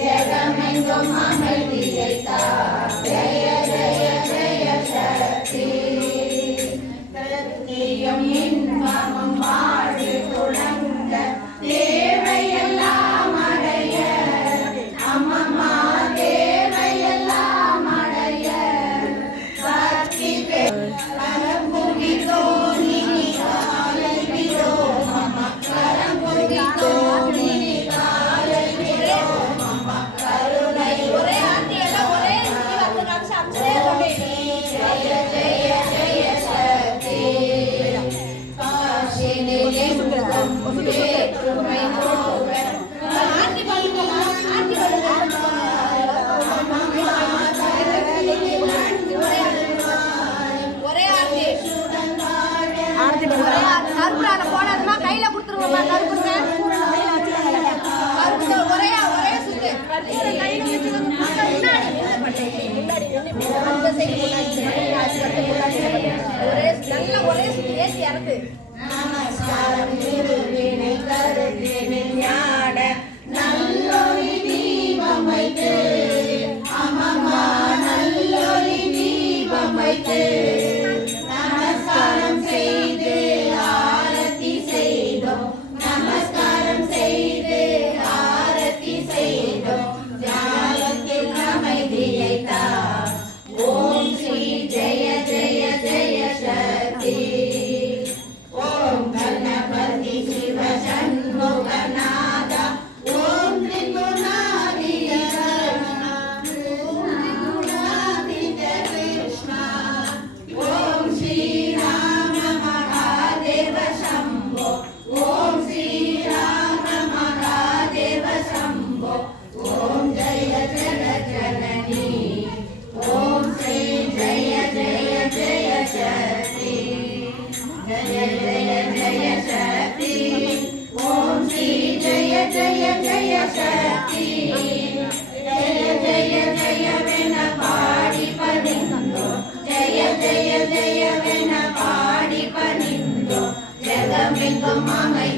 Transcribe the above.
ஜெகமெங்கும் அமைதியை தா. ஜெய ஜெய ஜெய சக்தி. திருப்தியும் இன்பமும் வாழ்வில் துளங்க தேவையெல்லாம் அடைய. அம்மம்மா தேவையெல்லாம் அடைய. பக்தி கரங்குடி தோணி காலை விடோம் அம்மா. கரங்குடி தோணி காலை விடோம் அம்மா. கருணை ஒரே ஆண்டி எல்லாம் ஒரே ஜெய ஜெய ஜெய சக்தி. காசினிலே முகம் வேற்றுமை போக. ஆண்டி பல்கமா ஆண்டி பல்கமா. ஒரே ஆண்டி ஆண்டி கருப்புறான போடாதமா கையில கொடுத்துருவோம்மா. கருப்புங்க கருப்பு ஒரே ஒரே சுத்து கையில ஒரே நல்ல ஒரே சுத்து ஏசி இறக்கு. நமஸ்காரம் திருவினை கருத்தினை ஞான நல்லொளி தீபம் வைத்து. அம்மம்மா நல்லொளி தீபம் வைத்து. நமஸ்காரம் செய்து ஆரத்தி செய்தோம். நமஸ்காரம் செய்து ஆரத்தி செய்தோம். ஞானத்தில் அமைதியை தா. ஓம் ஸ்ரீ ஜெய ஜெய ஜெய சக்தி. ஓம் கணபதி சிவ சண்முகநாத. ஓம் திரிகுணாதீத கிருஷ்ணா. ஓம் ஸ்ரீராம மகாதேவ சம்போ. ஓம் ஸ்ரீராம மகாதேவ சம்போ. ஓம் ஜெய ஜன ஜனனி. ஓம் ஸ்ரீ ஜெய ஜெய ஜெய சக்தி. ஜய ஜய ஜய சக்தி. ஓம் ஸ்ரீ ஜய ஜய ஜய சக்தி. ஜய ஜய ஜயவென பாடி பணிந்தோ. ஜய ஜய ஜயவென பாடி பணிந்தோ. ஜெகமெங்கும் அமை